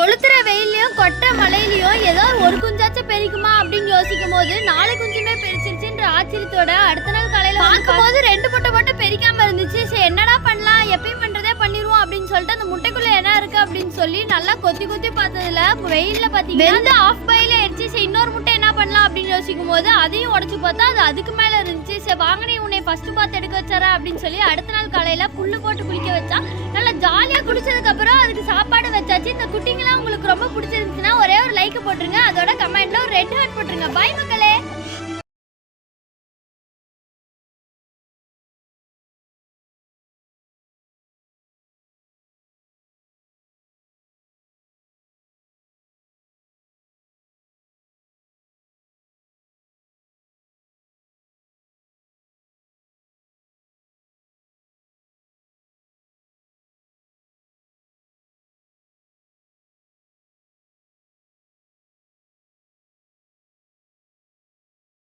கொளுத்துற வெயிலையும் கொட்ட மழையிலையும் ஏதோ ஒரு குஞ்சாச்சும் பெருக்குமா அப்படின்னு யோசிக்கும் போது 4 குஞ்சுமே பெருச்சிருச்சுன்ற ஆச்சரியத்தோட அடுத்த நாள் காலையில பார்க்கும்போது 2 முட்டை மட்டும் பெரிக்காம இருந்துச்சு. சரி என்னடா பண்ணலாம், எப்பயும் பண்றதே பண்ணிடுவோம் அப்படின்னு சொல்லிட்டு அந்த முட்டைக்குள்ள என்ன இருக்கு அப்படின்னு சொல்லி நல்லா கொத்தி கொத்தி பார்த்ததுல வெயில்ல பாத்தீங்கன்னா ஆஃப் பாயில் ஆயிடுச்சு. சரி இன்னொரு முட்டை என்ன பண்ணலாம் அப்படின்னு யோசிக்கும் போது அதையும் உடச்சு பார்த்தா அது அதுக்கு மேல இருந்துச்சு. சரி வாங்கினே உன்னை ஃபர்ஸ்ட் பார்த்து எடுக்க வச்சாரா அப்படின்னு சொல்லி அடுத்த நாள் காலையில புல்லு போட்டு குளிக்க வச்சா. நல்லா ஜாலியா குடிச்சதுக்கு அப்புறம் அதுக்கு சாப்பாடு வச்சாச்சு. இந்த குட்டிங்கெல்லாம் உங்களுக்கு ரொம்ப பிடிச்சிருந்துச்சுன்னா ஒரே ஒரு லைக் போட்டுருங்க. அதோட கமெண்ட்ல ஒரு ரெட் ஹார்ட் போட்டுருங்க. பாய் மக்களே.